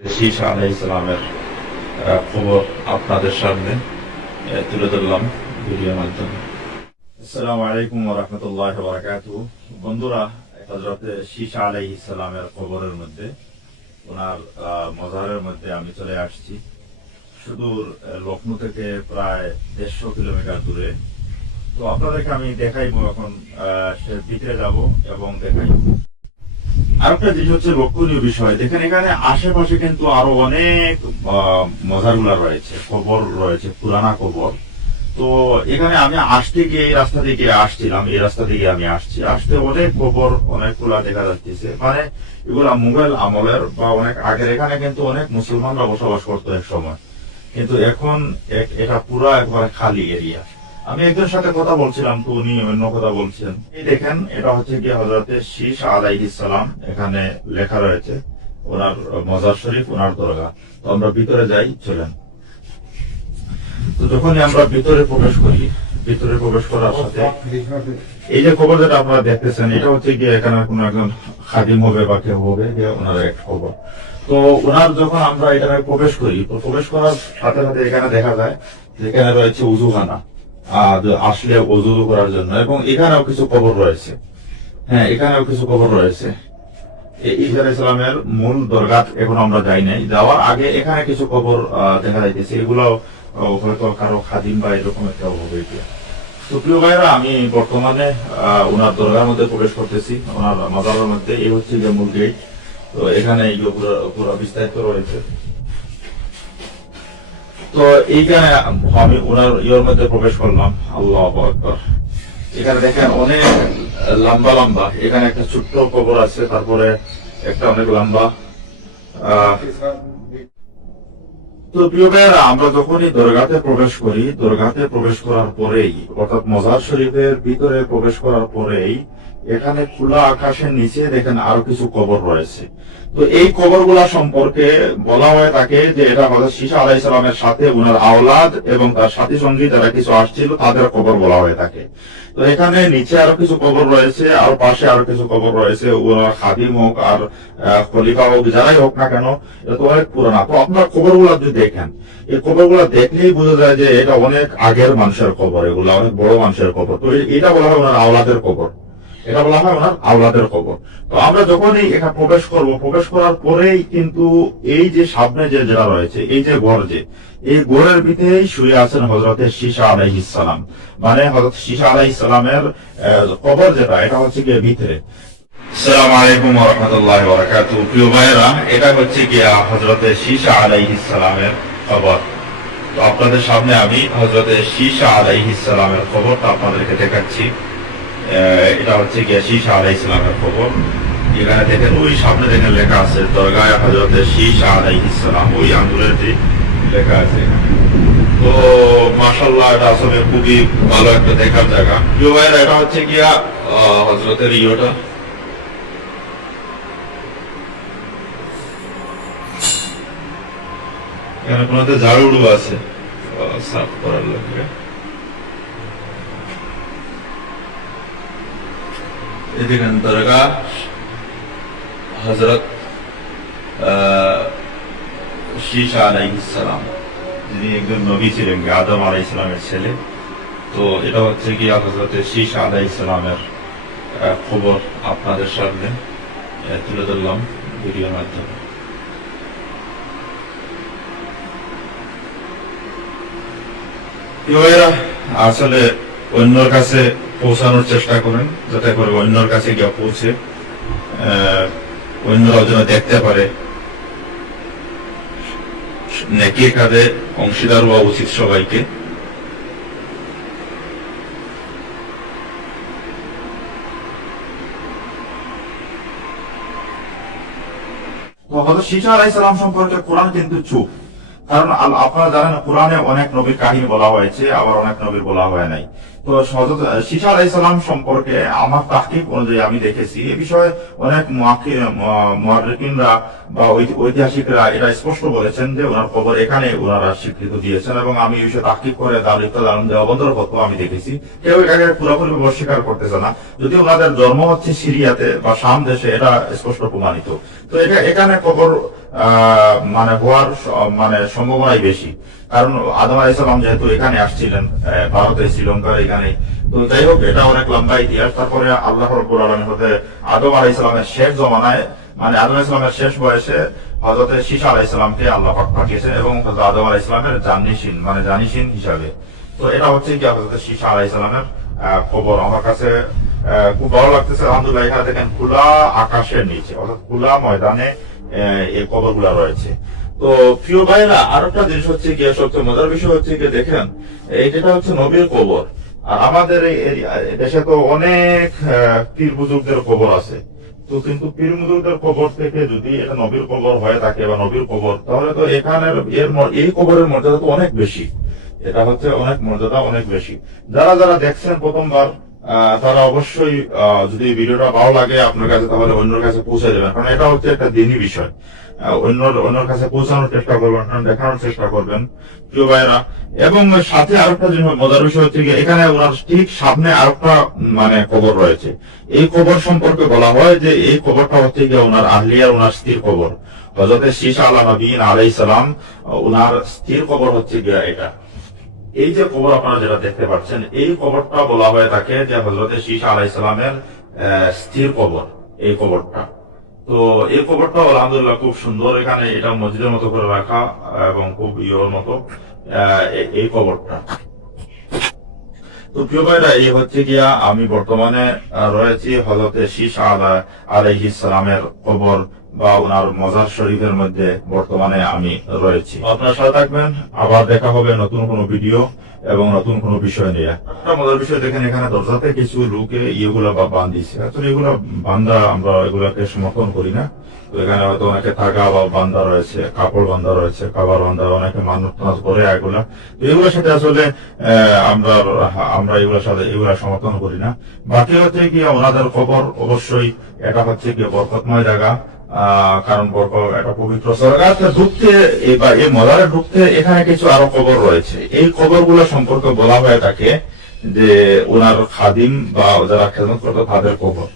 শীষ আলাই ইসলামের খবর আপনাদের সামনে তুলে ধরলাম ভিডিওর মাধ্যমে। আসসালামু আলাইকুম রহমতুল্লাহ বারাকাত বন্ধুরা হজরতে শীষ আলাই ইসলামের খবরের মধ্যে ওনার মজারের মধ্যে আমি চলে আসছি। সুদূর আহ, লখনৌ থেকে প্রায় দেড়শো কিলোমিটার দূরে। তো আপনাদেরকে আমি দেখাইবো এখন সে ভিতরে যাব এবং দেখাইবো। আরেকটা জিনিস হচ্ছে লক্ষণীয় বিষয়। দেখেন এখানে আশেপাশে কিন্তু আরও অনেক মজারগুলা রয়েছে কবর রয়েছে, পুরানা কবর তো এখানে আমি আসতে গিয়ে এই রাস্তা থেকে আসছিলাম, এই রাস্তা থেকে আমি আসছি। আসতে অনেক কবর অনেকগুলা দেখা যাচ্ছে মানে এগুলা মুঘল আমলের বা অনেক আগের, এখানে কিন্তু অনেক মুসলমানরা বসবাস করতো এক সময়। কিন্তু এখন এটা পুরা একবারে খালি এরিয়া। আমি একজনের সাথে কথা বলছিলাম, তো উনি অন্য কথা বলছেন। এই দেখেন, এটা হচ্ছে কি হজরতে শীষ আলাইহিস সালাম, এখানে লেখা রয়েছে। ওনার মজার শরীফ, ওনার দরগা। তো আমরা ভিতরে যাই, চলেন। তো যখনই আমরা ভিতরে প্রবেশ করি, ভিতরে প্রবেশ করার সাথে এই যে খবর যেটা আপনারা দেখতেছেন, এটা হচ্ছে গিয়ে এখানে কোনো একজন খাদিম হবে বা কেউ হবে ওনার এক খবর তো ওনার যখন আমরা এখানে প্রবেশ করি, তো প্রবেশ করার সাথে সাথে এখানে দেখা যায় যে এখানে রয়েছে উজুখানা আসলে অজু করার জন্য এবং এখানেও কিছু কবর রয়েছে। হ্যাঁ এখানেও কিছু কবর রয়েছে। এই ঈসা ইসলামের মূল দরগা এখন আমরা যাই নাই। যাওয়ার আগে এখানে কিছু কবর দেখা যাইতেছে। এগুলো হয়তো কারও খাদিম বা এরকম একটা হবে তো প্রিয় আমি বর্তমানে ওনার দরগার মধ্যে প্রবেশ করতেছি। ওনার মাজারের মধ্যে। এই হচ্ছে যে মূল গেট। তো এখানে এই পুরো বিস্তারিত রয়েছে। তো এইখানে আমি ওনার ইয়ের মধ্যে প্রবেশ করলাম। আল্লাহ এখানে দেখেন অনেক লম্বা লম্বা। এখানে একটা ছোট্ট কবর আছে, তারপরে একটা অনেক লম্বা। তো প্রিয় ভাইয়েরা, আমরা যখনই দরগাতে প্রবেশ করি, দরগাতে প্রবেশ করার পরেই, অর্থাৎ মজার শরীফের ভিতরে প্রবেশ করার পরেই এখানে খোলা আকাশের নিচে দেখেন আরও কিছু কবর রয়েছে। তো এই কবরগুলা সম্পর্কে বলা হয়ে থাকে যে এটা হজরত শীষা আলাই সালামের সাথে উনার আওলাদ এবং তার সাথী সঙ্গী যারা কিছু আসছিল তাদের কবর বলা হয়ে থাকে তো এখানে নিচে আরও কিছু কবর রয়েছে, আর পাশে আরও কিছু কবর রয়েছে ওনার খাদিম হোক আর খলিফা হোক, যারাই হোক না কেন, এটা তো অনেক পুরোনা। তো আপনার খবরগুলো যদি দেখেন, এই খবরগুলো দেখলেই বোঝা যায় যে এটা অনেক আগের মানুষের কবর, এগুলা অনেক বড় মানুষের কবর। তো এটা বলা হয় ওনার আওলাদের কবর। এটা বলা হয় ওনার আওলাদের কবর। তো আমরা যখনই এখানে প্রবেশ করব প্রবেশ করার পরেই কিন্তু এই যে সামনে যে যেটা রয়েছে এই যে যে এই ঘরের ভিতরেই শুয়ে আছেন হজরতে শীষা আলাইহিস সালাম। মানে হজরত শীষা আলাইহিস সালামের আহ, কবর যেটা এটা হচ্ছে গিয়ে ভিতরে। আসসালামু আলাইকুম রাহমাতুল্লাহি ওয়া বারাকাতুহু। প্রিয় ভাইরা এটা হচ্ছে গিয়া হযরতে শীষা আলাইহিস সালামের খবর তো আপনাদের সামনে আমি হযরতে শিশা আলাইহিস সালামের খবরটা আপনাদেরকে দেখাচ্ছি। এটা হচ্ছে গিয়া শীষা আলাইহিস সালামের খবর। এখানে দেখেন ওই সামনে দেখেন লেখা আছে দরগায় হযরতে শীষা আলাইহিস সালাম ওই আঙ্গুলের যে লেখা আছে। তো মাশাল্লাহ এটা আসলে খুবই ভালো একটা দেখার জায়গা। প্রিয় ভাইরা এটা হচ্ছে গিয়া আহ, হযরতের ইয়েটা। এখানে কোনোতে ঝাড়ুড়ু আছে। সাফ করার লোকে এদিকে দরগা হজরত শীষা আলাইসালাম যিনি একজন নবী ছিলেন, আদম আলাইসালামের ছেলে। তো এটা হচ্ছে কি হজরত শীষা আলাইসালামের খবর আপনাদের সামনে তুলে ধরলাম ভিডিওর মাধ্যমে। আসলে অন্যর কাছে পৌঁছানোর চেষ্টা করেন, যাতে করে অন্যর কাছে গিয়ে পৌঁছে অন্যরাও যেন দেখতে পারে। নেকির কাজে অংশীদার হওয়া উচিত সবাইকে। তো হযরত শীষা সম্পর্কে কোরআন কিন্তু চুপ। কারণ আপনারা জানেন কোরআনে অনেক নবীর কাহিনী বলা হয়েছে, আবার অনেক নবীর বলা হয় নাই। তো হযরত শীষা আলাইহিস সালাম সম্পর্কে আমার তাহকিক অনুযায়ী আমি দেখেছি। এ বিষয়ে অনেক মুহাক্কিরিনরা বা ঐতিহাসিকরা এটা স্পষ্ট বলেছেন যে ওনার কবর এখানে ওনারা স্বীকৃত দিয়েছেন এবং আমি এই বিষয়ে তাহকিক করে দারুল ইফতাদ আলম দেওবন্দর ফতোয়া আমি দেখেছি। কেউ এটাকে পুরোপুরি অস্বীকার করতেছে না। যদি ওনাদের জন্ম হচ্ছে সিরিয়াতে বা শাম দেশে, এটা স্পষ্ট প্রমাণিত। তো এটা এখানে খবর মানে হওয়ার মানে সম্ভাবনাই বেশি। কারণ আদম আলাইহিস সালাম যেহেতু এখানে আসছিলেন ভারতে শ্রীলঙ্কার এখানে তো যাই হোক এটা অনেক লম্বা ইতিহাস। তারপরে আল্লাহ রব্বুল আলমী হতে আদম আলাইহিস সালামের শেষ জমানায় মানে আদম আলাইহিস সালামের শেষ বয়সে হজরত শীষ আলাইহিস সালামকে আল্লাহ পাক পাঠিয়েছেন এবং হজরত আদম আলাইহিস সালামের জানিসিন মানে জানিসিন হিসাবে। তো এটা হচ্ছে কি হজরত শীষ আলাইহিস সালামের আহ, খবর। আমার কাছে খুব ভালো লাগতেছে। আলহামদুলিল্লাহ এখানে দেখেন খোলা আকাশের নিচে অর্থাৎ খোলা ময়দানে এই কবরগুলা রয়েছে। তো প্রিয় ভাইরা আর একটা জিনিস হচ্ছে গিয়ে সবচেয়ে মজার বিষয় হচ্ছে গিয়ে দেখেন, এই যেটা হচ্ছে নবীর কবর, আর আমাদের দেশে তো অনেক পীর বুজুর্গদের কবর আছে। তো কিন্তু পীর বুজুর্গদের কবর থেকে যদি এটা নবীর কবর হয়ে থাকে বা নবীর কবর, তাহলে তো এখানের এর এই কবরের মর্যাদা তো অনেক বেশি। এটা হচ্ছে অনেক মর্যাদা অনেক বেশি। যারা যারা দেখছেন প্রথমবার তারা অবশ্যই যদি ভিডিওটা ভালো লাগে আপনার কাছে, তাহলে অন্যের কাছে পৌঁছে দেবেন। কারণ এটা হচ্ছে একটা দিনই বিষয়। অন্য অন্যের কাছে পৌঁছানোর চেষ্টা করবেন দেখানোর চেষ্টা করবেন। প্রিয় ভাইরা এবং সাথে আরেকটা জিনিস মজার বিষয় হচ্ছে এখানে ওনার ঠিক সামনে আরেকটা মানে কবর রয়েছে। এই কবর সম্পর্কে বলা হয় যে এই কবরটা হচ্ছে গিয়ে ওনার আহলিয়ার, ওনার স্থির কবর হজরতের শীষ আল্লাহ নবীন আলাই সালাম ওনার স্থির কবর হচ্ছে গিয়ে এটা। এই যে কবর আপনারা যেটা দেখতে পাচ্ছেন, এই কবরটা বলা হয়ে থাকে যে হজরতের শীষ আলাই সালামের স্থির কবর এই কবরটা তো এই কবরটা আলহামদুলিল্লাহ খুব সুন্দর। এখানে এটা মসজিদের মতো করে রাখা এবং খুব ইয়র মতো এই কবরটা তো প্রিয় ভাইরা, এই হচ্ছে গিয়া আমি বর্তমানে রয়েছি হজরতে শীষ আলা আলাইহিস সালামের কবর বা ওনার মজার শরীফের মধ্যে বর্তমানে আমি রয়েছি। আপনার সাথে থাকবেন, আবার দেখা হবে নতুন কোনো ভিডিও এবং নতুন কোনো বিষয় নিয়ে। একটা মজার বিষয় দেখেন, এখানে দরজাতে কিছু লোকে ইয়েগুলা বা বান্ধিছে আসলে এগুলো বান্ধা আমরা এগুলাকে সমর্থন করি না। তো এখানে হয়তো অনেকে থাকা বা বান্ধা রয়েছে, কাপড় বান্ধা রয়েছে, খাবার বান্ধা অনেকে মানুষ করে এগুলা। তো এগুলোর সাথে আসলে আমরা আমরা এগুলোর সাথে এগুলা সমর্থন করি না। বাকি হচ্ছে কি, ওনাদের খবর অবশ্যই, এটা হচ্ছে কি বরকতময় জায়গা। কারণ বর্গ একটা পবিত্র সরকার ঢুকতে বা এই মজারে ঢুকতে এখানে কিছু আরও কবর রয়েছে। এই খবরগুলো সম্পর্কে বলা হয় তাকে যে ওনার খাদিম বা যারা খেদমত করতো তাদের খবর।